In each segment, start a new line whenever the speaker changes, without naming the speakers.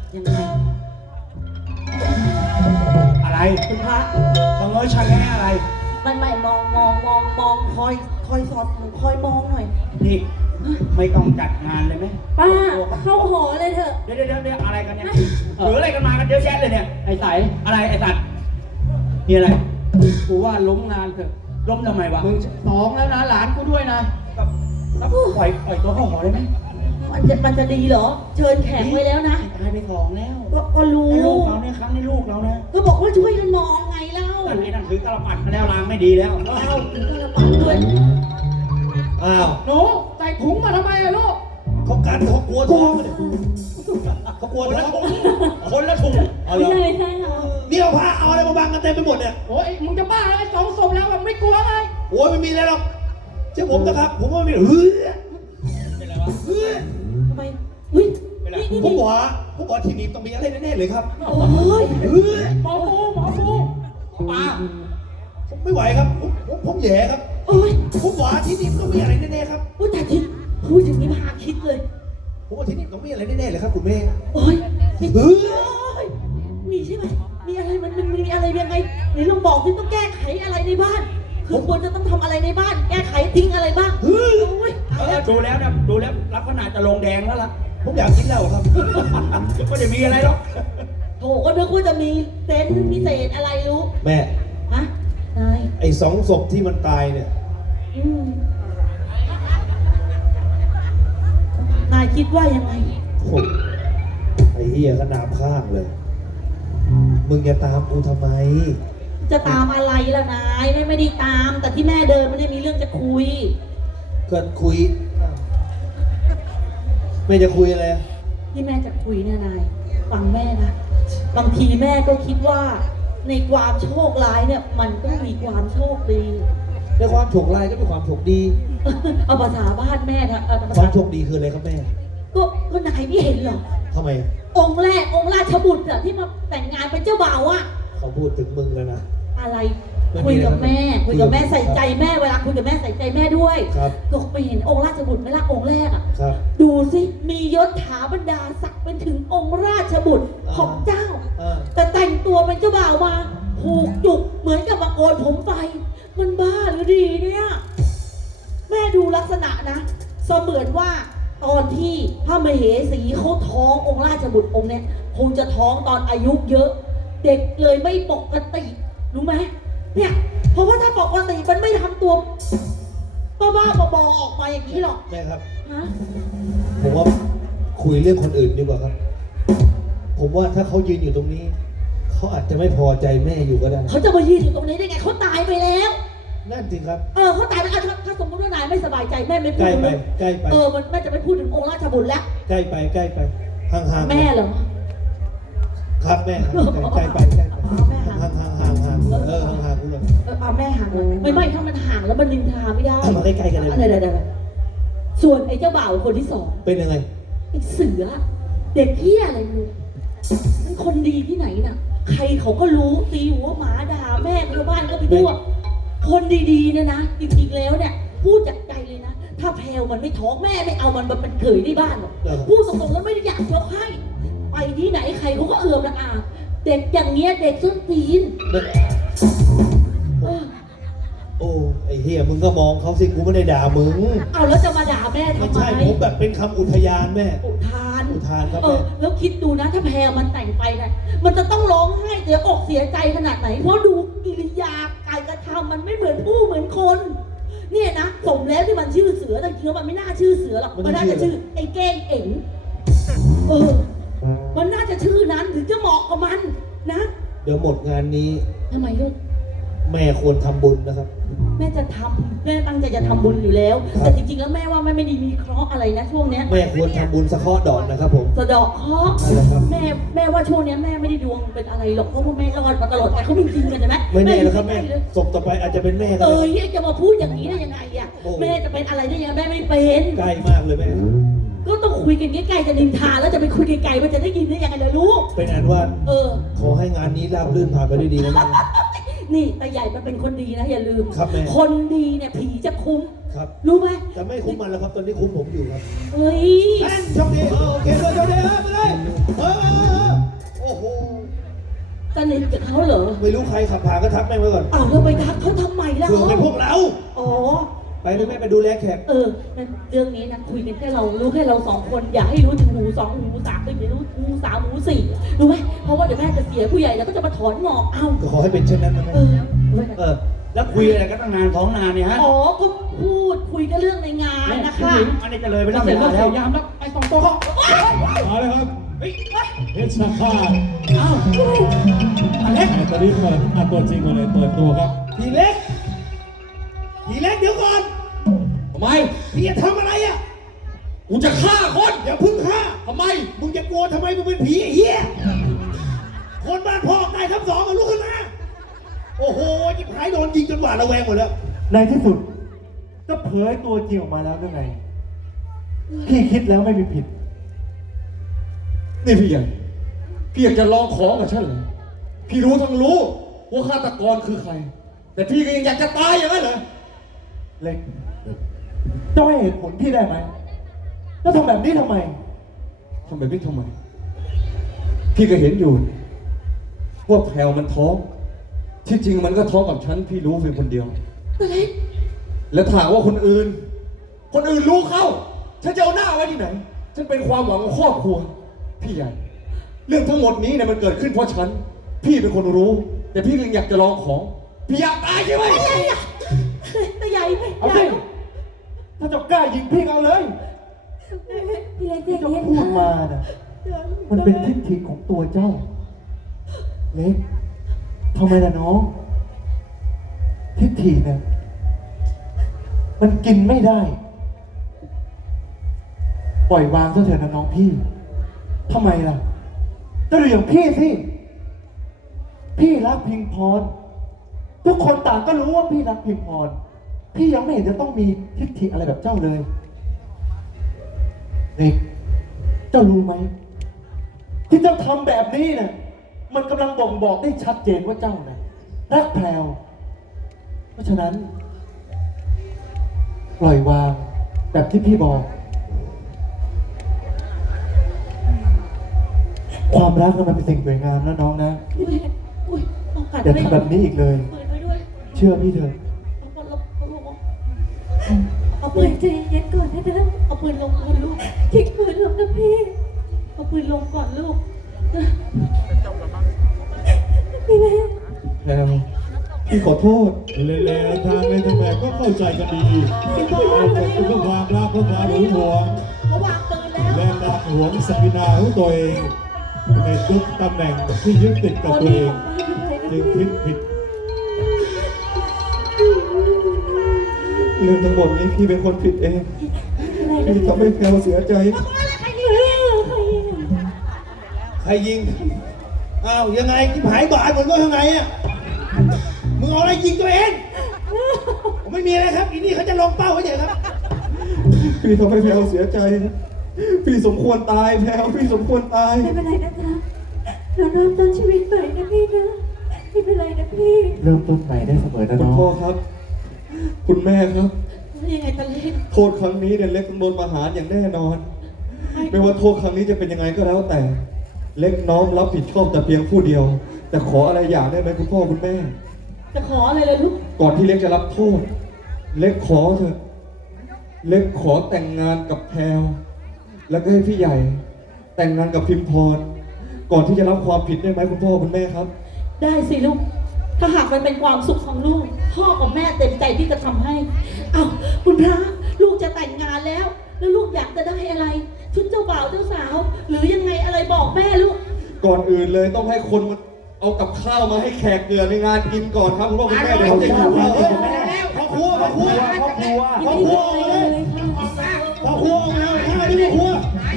ยังไง
อะไร
คุณพระ
ชะเง้อชะแงอะไร
ไม่มองคอยสอดคอยมองหน่อย
นี่ไม่ต้องจัดงานเลยไหม
ป้าเข้าหอเลยเถอะ
เดี๋ยวอะไรกันเนี่ยหรืออะไรกันมากันเยอะแยะเลยเนี่ยไอ้สายอะไรไอ้สัตว์มีอะไรกูว่าล้มงานเถอะล้มทำไมวะมึงสองแล้วนะหลานกูด้วยนะแล้วปล่อยตัวเข้าหอได้ไหม
มันจะดีเหรอเชิญแขกไว้แล้วนะ
ตายไปสองแล้ว
ก็รู้
ลูกเราเนี่ยครั้งนี้ลูกเรานะ
ก็บอกว่าช่วยกันมองไงเล่า
แต่ไอ้นั่นถือกระปัดมาแล้วลางไม่ดีแล้ว
ถือกระปัดด้วย
อ้าวหนูใส่ถุงมาทำไมอะลูกเขากันเขากลัวท้องเลยเขากลัวท้องคนละถุง
เอาเลยใช่ค่ะ
นี่เอาผ้าเอาอะไรมาบังกันเต็มไปหมดเนี่ยโอ้ยมึงจะบ้าอะไรสองศพแล้วแบบไม่กลัวไงโอ้ยไม่มีอะไรหรอกเชื่อผมนะครับผมว่าไม่เป็นอะไรวะ
ทำไมอุ้ย
ผมบอกทีนี้ต้องมีอะไรแน่ๆเลยครับ
โอ้ย
หมอปูป้าผมไม่ไหวครับผมแย่ครับ
โอ้ย
ผมว่าที่นี่ต้องมีอะไรแน่ๆครับ
โอ้แต่ที่พูดอย่างนี้พาคิดเลย
ผมว่าที่นี่ต้องมีอะไรแน่ๆเลยครับคุณแม่
โอ้ยมีใช่ไหมมีอะไรมันมีอะไรยังไงไหนลองบอกที่ต้องแก้ไขอะไรในบ้านคือควรจะต้องทำอะไรในบ้านแก้ไขทิ้งอะไรบ้าง
ดูแล้วนะดูแล้วลักษณะจะลงแดงแล้วล่ะผมอยากกินแล้วครับก็จะมีอะไรหรอก
โถก็นึกว่าจะมีเซนส์พิเศษอะไรรู้
แม่
ฮะนาย
ไอ้2 ศพที่มันตายเนี่ย
นายคิดว่ายังไง
ไอ้เหี้ยขนาดข้างเลยมึงจะตามกูทำไม
จะตามอะไรล่ะนายไม่ได้ตามแต่ที่แม่เดินไม่ได้มีเรื่องจะคุย
ก็คุยแม่จะคุยอะไร
ที่แม่จะคุยเนี่ยนายฟังแม่นะบางทีแม่ก็คิดว่าในความโชคร้ายเนี่ยมันต้องมีความโชคดี
ในความโชคร้ายก็มีความโชคดี
เอาภาษาบ้านแม่นะ
ความโชคดีคืออะไรครับแม่
ก็นายไม่เห็นหรอ
ทำไม
องค์แรกองค์ราชบุตรอะที่มาแต่งงานเป็นเจ้าบ่าวอะ
เขาพูดถึงมึงแล้วนะ
อะไรคุยกับแม่ใส่ใจแม่เวลาคุยกับแม่ใส่ใจแม่ด้วยก็ไปเห็นองค์ราชบุตรไหมล่ะองค์แรกอ่ะดูสิมียศถาบรรดาศักดิ์เป็นถึงองค์ราชบุตรของเจ้าแต่แต่งตัวเป็นเจ้าบ่าวมาผูกจุกเหมือนกับมาโกนผมไปมันบ้าหรือดีเนี่ยแม่ดูลักษณะนะเสมือนว่าตอนที่พระมเหสีเขาท้ององค์ราชบุตรองค์เนี้ยคงจะท้องตอนอายุเยอะเด็กเลยไม่ปกติรู้ไหมเนี่ยเพราะว่าถ้าปกติมันไม่ทำตัวบ้าๆบอๆออกมาอย่างนี้หรอก
แม่ครับผมว่าคุยเรื่องคนอื่นดีกว่าครับผมว่าถ้าเขายืนอยู่ตรงนี้เขาอาจจะไม่พอใจแม่อยู่ก็ได้
เขาจะมายืนอยู่ตรงนี้ได้ไงเขาตายไปแล้ว
นั่นจริงครับ
เขาตายแล้วถ้าสมมติว่านายไม่สบายใจแม่ไม่พูด
ใกล้ไป
มันแม่จะไม่พูดถึงองค์ราชบุตรแล้ว
ใกล้ไปห่าง
แม่เหรอ
ครับแม่ใกล้ไป
แม่ห่าง
ห่างกูเลย
แม่ห่างไม่ถ้ามันห่างแล้วมันนินทาไม่ได้
มาใกล้ๆกันเลย
ได้ส่วนไอ้เจ้าบ่าวคนที่2
เป็นยังไง
ไอ้เสือเด็กเหี้ยอะไรมึงมันคนดีที่ไหนน่ะใครเขาก็รู้ตีหัวหมาด่าแม่ชาวบ้านก็ไปทั่วคนดีๆเนี่ยนะจริงๆแล้วเนี่ยพูดจากใจเลยนะถ้าแพลวมันไม่ท้องแม่ไม่เอามันเป็นเขยที่บ้านหรอกพูดตรงๆแล้วไม่ได้อยากยกให้ไปที่ไหนใครเขาก็เอื้อมละอาเด็กอย่างเงี้ยเด็กส้นตีน
โอ้ไอ้เฮียมึงก็มองเขาสิกูไม่ได้ด่ามึง
เอาแล้วจะมาด่าแม่ทำไม
ไม่ใช่ผมแบบเป็นคำอุทยานแม่
อุทาน
ครับแม่
แล้วคิดดูนะถ้าแพรมันแต่งไปนะมันจะต้องร้องไห้เสียอกเสียใจขนาดไหนเพราะดูกิริยาการกระทำมันไม่เหมือนผู้เหมือนคนเนี่ยนะสมแล้วที่มันชื่อเสือแต่จริงๆมันไม่น่าชื่อเสือหรอกมันน่าจะชื่อไอ้เก้งเอ๋งมันน่าจะชื่อนั้นถึงจะเหมาะกับมันนะ
เดี๋ยวหมดงานนี้
ทำไมลูก
แม่ควรทำบุญนะครับ
แม่จะทำแม่ตั้งใจจะทำบุญอยู่แล้วแต่จริงๆแล้วแม่ว่าแม่ไม่ได้มีเคราะห์อะไรนะช่วงนี้
แม่ควรทำบุญสะเคาะดอกนะครับผม
สะดอกเคราะห์แม่ว่าช่วงนี้แม่ไม่ได้ดวงเป็นอะไรหรอกเพราะว่าแม่รอดมาตลอดแต่เขามีจริงกันใช่ไหม
ไม่แน่แล้วครับแม่ศพต่อไปอาจจะเป็นแม่ก็
ได้จะมาพูดอย่างนี้ได้ยังไงอ่ะแม่จะเป็นอะไรได้ยังแม่ไม่เป็น
ใกล้มากเลยแม่
ก็ต้องคุยกันใกล้ๆจะนินทาแล้วจะไปคุยไกลๆมันจะได้ยินได้ยังไงล่ะลูก
เป็นอันว่าขอให้งานนี้ราบรื่นผ่านไปได้ดีนะแม่
นี่ตาใหญ่มันเป็นคนดีนะอย่าลืม
ครับแม่
คนดีเนี่ยผีจะคุ้ม
ครับ
รู้ไหม
จะไม่คุ้มมันแล้วครับตอนนี้คุ้มผมอยู่ครับ
เฮ้ย
โชคดีโอเคโชคดีไปเลย
สนิทกับเขาเหรอ
ไม่รู้ใครขับผ่านก็ทักแม่งไว้ก่อน
อ้าวแล้วไปทักเขาทำไมล่ะ
เผื่อเป็นพวกเรา
อ๋อ
ไปเลยแม่ไปดูแลแขก
งั้นเรื่องนี้นะคุยกันแค่เรารู้แค่เราสองคนอย่าให้รู้ถึงหูสองหูสามไปอย่ารู้หูสามหูสี่รู้ไหมเพราะว่าเดี๋ยวแม่จะเสียผู้ใหญ่แล้วก็จะมาถอนงอกเอา
ก็ขอให้เป็นเช่นนั้นนะแม่
แล้วคุยอะไรกันตั้งนานท้องนานเนี่ยฮะ
อ๋อก็พูดคุยกันเรื่องในงานนะคะ
อันนี้จะเลยไปตั้งแต่แล้ว
ยามแล้วไปส่งตัวเขามาเลยครับเพชรฆาต
อ้าวอันเล็ก
ตอนนี้เปิดตัวจริงมาเลยเปิดตัวครับ
พี่เล็กเดี๋ยวก่อน
ทำไม
พี่จะทำอะไรอ่ะ
กูจะฆ่าคน
อย่าพึ่งฆ่า
ทำไม
มึงจะกลัวทำไมมึงเป็นผีไอ้เหี้ยคนบ้านพ่อตายทั้งสองกับลูกขึ้นมาโอ้โหยิบหายโดนยิงจนหวาดระแวงหมดแล้ว
ในที่สุดก็เผยตัวจริงออกมาแล้วหรือไงพี่คิดแล้วไม่มีผิด
นี่พี่ใหญ่พี่อยากจะลองของกับฉันเหรอพี่รู้ทั้งรู้ว่าฆาตกรคือใคร แต่พี่ก็ยังอยากจะตายอย่างนั้นเหรอ
เล็กเจ้าให้เหตุผลพี่ได้ไหมแล้วทำแบบนี้ทำไม
ทำแบบนี้ทำไม พี่ก็เห็นอยู่ว่าแพลวมันท้อง ที่จริงมันก็ท้องกับฉันพี่รู้เพียงคนเดียว แล้วถามว่าคนอื่นรู้เข้า ฉันจะเอาหน้าไว้ที่ไหน ฉันเป็นความหวังของครอบครัว พี่ใหญ่ เรื่องทั้งหมดนี้เนี่ยมันเกิดขึ้นเพราะฉัน พี่เป็นคนรู้ แต่พี่ยังอยากจะลองของ พี่อยากตายใช่ไหม
แต่ใหญ่
เอาสิถ้าเจ้ากล้ายิงพี่ก็เอาเลย
พี่เล็ก
ที่เจ้าพูดมาน่ะมันเป็นทิฏฐิของตัวเจ้า เล็กทำไมล่ะน้อง ทิฏฐิเนี่ยมันกินไม่ได้ ปล่อยวางซะเถอะนะน้องพี่ทำไมล่ะก็ดูอย่างพี่สิพี่รักพิงพรทุกคนต่างก็รู้ว่าพี่รักพิงพรพี่ยังไม่เห็นจะต้องมีทิฏฐิอะไรแบบเจ้าเลยเด็กเจ้ารู้ไหมที่เจ้าทำแบบนี้เนี่ยมันกำลังบ่งบอกได้ชัดเจนว่าเจ้าเนี่ยรักแพรวเพราะฉะนั้น ปล่อยวางแบบที่พี่บอก ความรักมันเป็นสิ่งสวยงามนะน้องนะ
อุ้ยต้องกัด
อย่าทำแบบนี้อีกเลย
เปิดไว้ด้วย
เชื่อพี่เถอะ
เอาปืนใจเย็นก่อนนะนะเอาปืนลงก่อนลูกทิ้งปืนลงนะพี่เอาปืนลงก่อนลูกพี่แม่
แพลวพี่ขอโทษแล้วทางในทางแผก็เข้าใจกันดีเพื่อความรักเพื่อความหึงหวง
เขาวางปืนแล้ว
และรักหวงศักดินาของตัวเองในทุกตำแหน่งที่ยึดติดกับตัวเองจึงผิดเรื่องทั้งหมดนี้พี่เป็นคนผิดเองพี่ทำให้แพลวเสียใจ
ใครยิง อ้าวยังไงยิบหายบาดหมดว่าข้างในอ่ะ มึงเอาอะไรยิงตัวเองผมไม่มีอะไรครับอีนี่เขาจะลงเป้าไว้เฉยครับ
พี่ทำให้แพลวเสียใจ พี่สมควรตายแพลวพี่สมควรตาย
ไม่เป็นไรนะจ๊ะเราเริ่มต้นชีวิตใหม่นะพี่นะไม่เป็นไรนะพี่
เริ่มต้นใหม่ได้เสมอนะ
คุณ
น้อง
พ่อครับ คุณแม่ครับ
ยังไงตะเล็ก
โทษครั้งนี้เนี่ยเล็กต้องโดนประหารอย่างแน่นอน ไม่ว่าโทษครั้งนี้จะเป็นยังไงก็แล้วแต่ เล็กน้อมรับผิดชอบแต่เพียงผู้เดียว แต่ขออะไรอย่างได้ไหมคุณพ่อคุณแม่
จะขออะไรเลยลูก
ก่อนที่เล็กจะรับโทษ เล็กขอเถอะ เล็กขอแต่งงานกับแพรวแล้วก็ให้พี่ใหญ่ แต่งงานกับพิมพร ก่อนที่จะรับความผิดได้ไหมคุณพ่อคุณแม่ครับ
ได้สิลูก ถ้าหากมันเป็นความสุขของลูก พ่อกับแม่เต็มใจที่จะทำให้อ้าวคุณพระลูกจะแต่งงานแล้ว แล้วลูกอยากจะได้อะไร ชุดเจ้าบ่าวเจ้าสาว หรือยังไงอะไรบอกแม่ลูก
ก่อนอื่นเลยต้องให้คนมาเอากับข้าวมาให้แขกเดือในงานกินก่อนครับคุณพ่อคุณแม่เดี๋ยวผมจะอยู่ครับ
พ่อครัวพ่อครัว
ครอบครัว
พ่อครัวพ่อครัวมาข้าที่พ่อครัว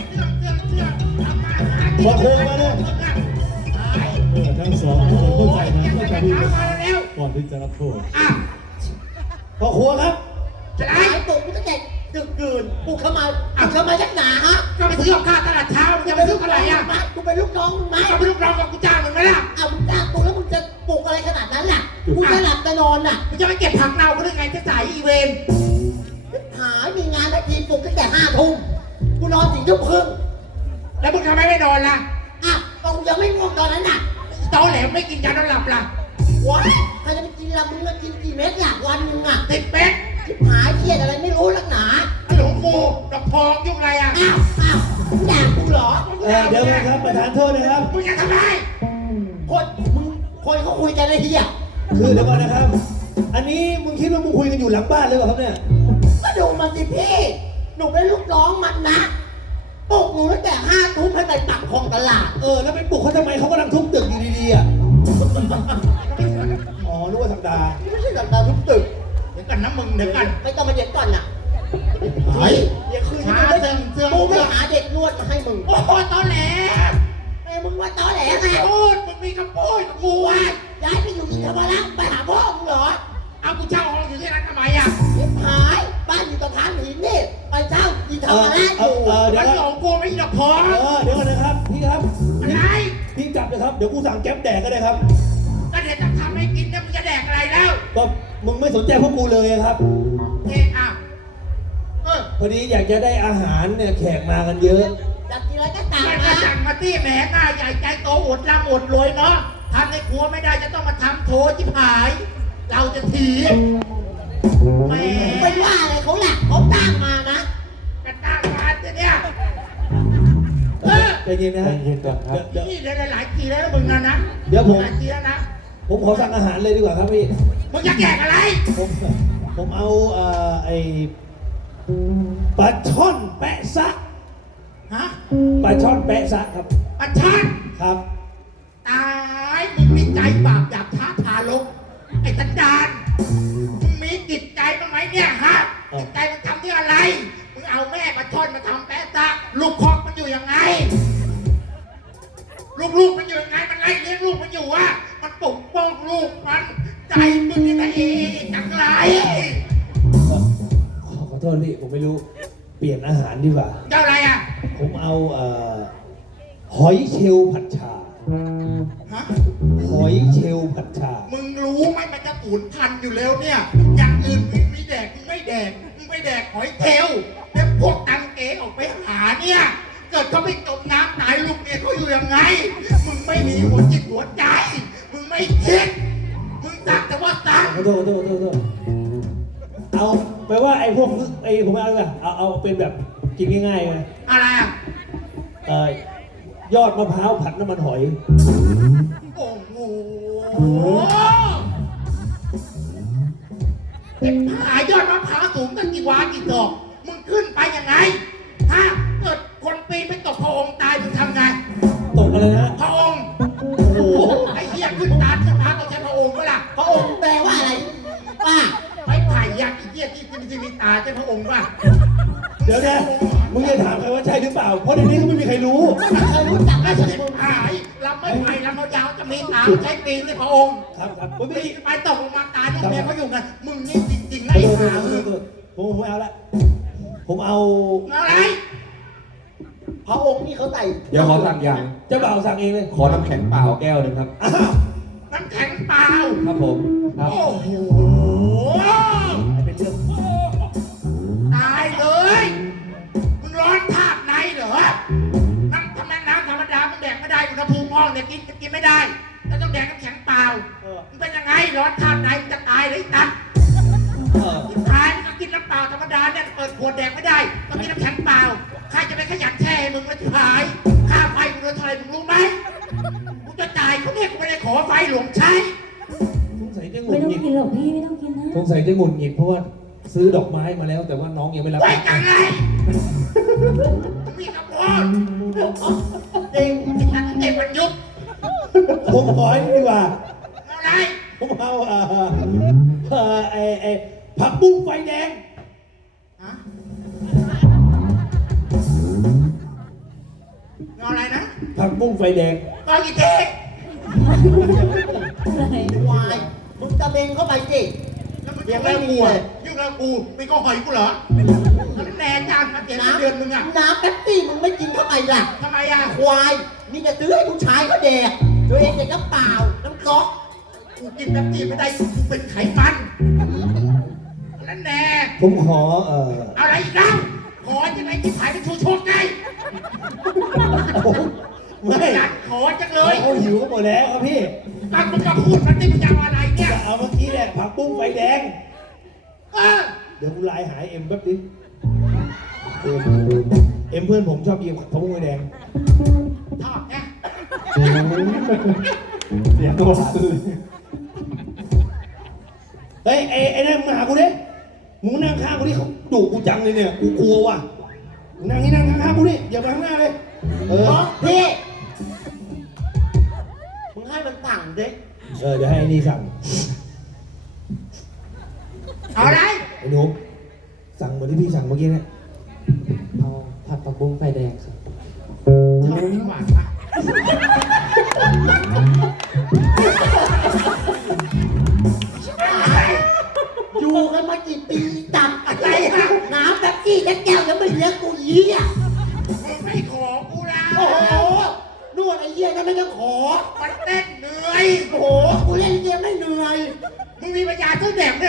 พ่อครัวมาเลย
ทั้งสองคนเข้าใจนะเข้าใจดีก่อนที่จะรับโทษ
พ่อครัวครับ
จะหายปลุกมึงตั้งแต่ดึกดื่นปลุกเข้ามาจากหนาฮะ
ก็ไปซื้อกับข้าวตลาดเช้ามึงจะไปซื้ออะไรอ่ะ
มากูเป็นลูกน้องมึงไหม
ก็ไปลูกน้องกับกูจ้างมึงไหมล่ะ
เอามึงจ้างกูแล้วมึงจะปลุกอะไรขนาดนั้นล่ะกูจะหลับจะนอนน่ะ
มึงจะไปเก็บผักเน่ากูได้ไงจะจ่ายอีเวนต์
หายมีงานทันทีปลุกตั้งแต่5 ทุ่มกูนอนถึงทุ่มครึ่ง
แล้วมึงทำไมไม่นอนล่ะ
อ่ะก็กูยังไม่ง่วงตอนนั้นน่ะ
ตอแหลไม่กินยานอนหลับล่ะ
ว้ายใครจะไปกินละมึงก็กินกี่เม็ดล่ะวันหนึ่งอ่ะ
10 เม็ด
ชิบหายเครียดอะไรไม่รู้ลักหนา
ไอ้หลวงปู่ดอกทองยุ่งอะไรอ่ะ
อ้าวมึงด่ากูเหรอ
เดี๋ยวนะครับประธานโทษนะครับ
มึงจะทำไม
คนมึงคนเขาคุยกันไอ้เหี้ย
คือเดี๋ยวก่อนนะครับ อันนี้มึงคิดว่ามึงคุยกันอยู่หลังบ้านเลยเปล่าครับเนี่ย
ก็ดูมันสิพี่ หนูเป็นลูกน้องมันนะปลุกหนูตั้งแต่5 ทุ่มให้ไปปักคลองตลาด
แล้วไปปลุกเขาทำไมเขากำลังทุบตึกอยู่ดีๆอ่ะ อ๋อนึกว่าสัปดาห์
ไม่ใช่กับดาวทุบตึก
เดี๋ยวกันนะมึงเดี๋ยวกัน
ไม่ต้องมาเย็นก่อนน่ะ
เฮ้ย
เดี๋ยวคืนนี้
ช้า
มึง
เสื่อมเสื่อม
กูไม่หาเด็กนวดมาให้มึง
โอ้โหตอแหล
ไอ้มึงว่าตอแหลไง
พูดมึงมีคำพูดกับกู
กู
อ่ะ
ว่าย้ายไปอยู่อินทผลัมไปหาพ่อมึงเหรอ
เอากูเช่าห้องอยู่ที่นั่นทำไมอ่ะ
ชิบหายบ้านอยู่ตรงทางหินนี่ไปเช่าอินทผลัมอยู่
เดี๋
มั
ยวน
หลงกูไม่ดอกทอง
เดี๋ยวก่อนนะครับ พี่ครับ
อะไร
พี่กลับนะครับ เดี๋ยวกูสั่งแก๊ปแดกก็ได้ครับ
ก็เดี๋ยวจะทำให้กินเนี่ยมึงจะแดกอะไรแล้ว
ก็มึงไม่สนใจพวกกูเลยครับ
เอะอ่ะเออ
พอดีอยากจะได้อาหารเนี่ยแขกมากันเยอะ
อยากกินอะไรก็ตาม
มันก็
นะ
สั่งมาตี้แหมหน้าใหญ่ใจโตอดร่ำอดรวยเนาะทำในครัวไม่ได้จะต้องมาทำโถจิบหาย เราจะถีบแหม
ไปว่าอะไรเขาล่ะเขาตั้งมานะ
กระตั้งงานเนี่ยเออ
ใจเย็นนะ
ใจ
ฮะ
เย็นก่อนครับ
เดี๋ยว
นี่เลยหลายทีแล้วนะมึงนะนะ
เดี๋ยวผม
หลายทีแล้วนะ
ผมขอสั่งอาหารเลยดีกว่าครับพี่
มึงจะแดกอะไร
ผมเอาไอ้ปลาช่อนแปะซะ
ฮะ
ปลาช่อนแปะซะครับ
ประชัน
ครับ
ตายมึงมีใจบาปหยาบช้าทาลกไอ้สันดานมึงมีจิตใจบ้างไหมเนี่ยฮะ
เอ้า
จิตใจมึงทำด้วยอะไรมึงเอาแม่ประชอนมาทำแปะซะลูกคอกมันอยู่ยังไง ลูกมันอยู่ยังไงมันไล่เลี้ยงลูกมันอยู่วะมันปกป้องลูกมันใจมึงนี่ตะเอจังไร
ขอโทษพี่ผมไม่รู้ เปลี่ยนอาหารดีกว่า
เจ้าอะไรอ่ะ
ผมเอาหอยเชลล์ผัดชา
ฮะ
หอยเชลล์ผัดชา
มึงรู้ไหมมันจะสูญพันธุ์อยู่แล้วเนี่ย อย่างอื่นมึงไม่แดกมึงไม่แดกมึงไม่แดกหอยเทลแล้วพวกตังเก๋ออกไปหาเนี่ย เกิดเขาไปจมน้ำตายลูกเนี่ยเขาอยู่ยังไง มึงไม่มีหัวจิตหัวใจ มึงไม่คิด มึงตักแต่ว่าตัก
ขอโทษเอาแปลว่าไอ้พวกผมเอาเลยเอาเป็นแบบกินง่ายๆไง
อะไรอ่ะ
ยอดมะพร้าวผัดน้ำมันหอย
โอ้โหไอ้ผายอดมะพร้าวสูงตั้งกี่วากี่ดอก มึงขึ้นไปยังไง ฮะ เกิดคนปีนไปตกพระองค์ตายมึงทำไง
ตกอะไรนะ
พระองค์ โอ้โห ไอ้เหี้ยขึ้นตาขึ้นพระต้องใช้พระองค์ก็ล่ะ
พระองค์แปลว่าอะไรป้า
ไอ้ไผ่ยักษ์ไอ้เหี้ยที่มีตาใช่พระองค์ป่ะ
เดี๋ยวนะมึงจะถามใครว่าใช่หรือเปล่า เพราะในนี้ก็ไม่มีใครรู้
เคยรู้จัก
ไอ้
ราช
เหี้ย
บุตร
หายลำไม่ไผ่ลำยาวจะมีตาใช้ปีนในพระองค์
ครับผม
ไป
ไม่
ไปตกลงมาตายลูกเมียเขาอยู่ไงมึงนี่จริงๆนะไอ้หามึง
ผมเอาละ ผมเอา
อะไร
พระองค์นี่เขาใส่
เดี๋ยวขอสั่งอย่าง
เจ้าบ่าวสั่งเองเลย
ขอน้ำแข็งเปล่าแก้วหนึ่งครับ
อ้าว
น้ำแข็งเปล่า
ครับผมครับ
โอ้โห
เป็นเรื่อง
ตายเลยมึงร้อนภาพในเหรอน้ำน้ำธรรมดามึงแดกไม่ได้อุณหภูมิห้องเนี่ยกินไม่ได้แล้วต้องแดกน้ำแข็งเปล่ามึงเป็นยังไงร้อนภาพในมึงจะตายเลยตัดตายมึงก็กินน้ำเปล่าธรรมดาเนี่ยเปิดขวดแดกไม่ได้ต้องกินน้ำแข็งเปล่าใครจะไปขยันแช่ให้มึงมาหายค่าไฟมึงเดือนเท่าไหร่มึงรู้ไหมกูจะจ่ายเขาเนี่ยกูไม่ได้ขอไฟหลวงใช้
สงสัยจะหงุ
ไม่
ด
ต้อ
ห
ง
งิด
กินหรอกพี่ไม่ต้องกินนะ
สงสัยจะหงุดหงิดเพราะว่าซื้อดอกไม้มาแล้ว แต่ว่าน้องยังไม่รับ
ไว้จังไงมีกระโปรง
จริง
ฉันเด็กมันยุบ
ผมขอให้ดีกว่า
อะไร
ผมเอาผักบุ้งไฟแดง
ฮะงออะไรนะ
ผักบุ้งไฟแดง
งอกี่เทก
อะไร
วายมึงตะเบงเข้าไปสิ
แล้วมึงยังไม่กลัวยุ่งแล้วกูไม่ก็หอยกูเหรอแล้วแน่จ้างมาเจ็ดเดือนมึงอะ
น้ำแป๊บซี่มึงไม่กินเข้าไปล่ะ
ทำไมอะ
ควายนี่จะซื้อให้ผู้ชายเขาแดกตัวเองเด็กน้ำเปล่า น้ำก๊อก
กูกินแบบนี้ไม่ได้กูเป็นไขมันนั่นแน่
ผมขอ
อะไรอีกแล้วขอยังไงที่ขายเป็นชูโชคไง
ไม่
จัดขอจังเลย
เขาหิวกันหมดแล้วครับพี่
ตั้งมึงจะพูดมันนี่มึงจะเอาอะไรเนี่ย
จะเอาเมื่อกี้แหละผักบุ้งไฟแดง
เออ
เดี๋ยวกูไลน์หาเอ็มแป๊บดิเอ็มเพื่อนผมชอบกินผักบุ้งไฟแดง
ชอบนะ
เสียตัวคือ
เฮ้ยไอ้นั่นมึงมาหากูดิมึงนั่งข้างกูดิเขาดุกูจังเลยเนี่ยกูกลัวว่ะมึงนั่งนี่นั่งข้างๆกูดิอย่ามาข้างหน้าเลยเออ
พี่มึงให้มันสั่งดิ
เดี๋ยวให้ไอ้นี่สั่ง
เอาอะไร
ไอ้หนูสั่งเหมือนที่พี่สั่งเมื่อกี้เนี่ย
เอาผัดผักบุ้งไฟแดงครับ
ชอบดีกว่าปะอยู่กันมากี่ปีจับอะไรฮะน้ำแบบกี้แก้วยังไม่เลี้ยงกูเยี่ยมึงไม่ขอกูละโอ้โหนวดไอ้เยี่ยนั่นไม่ต้องขอมันเต้นเหนื่อยโอ้โหกูเล่นเกมไม่เหนื่อยมึงมีปัญญาซื้อแดก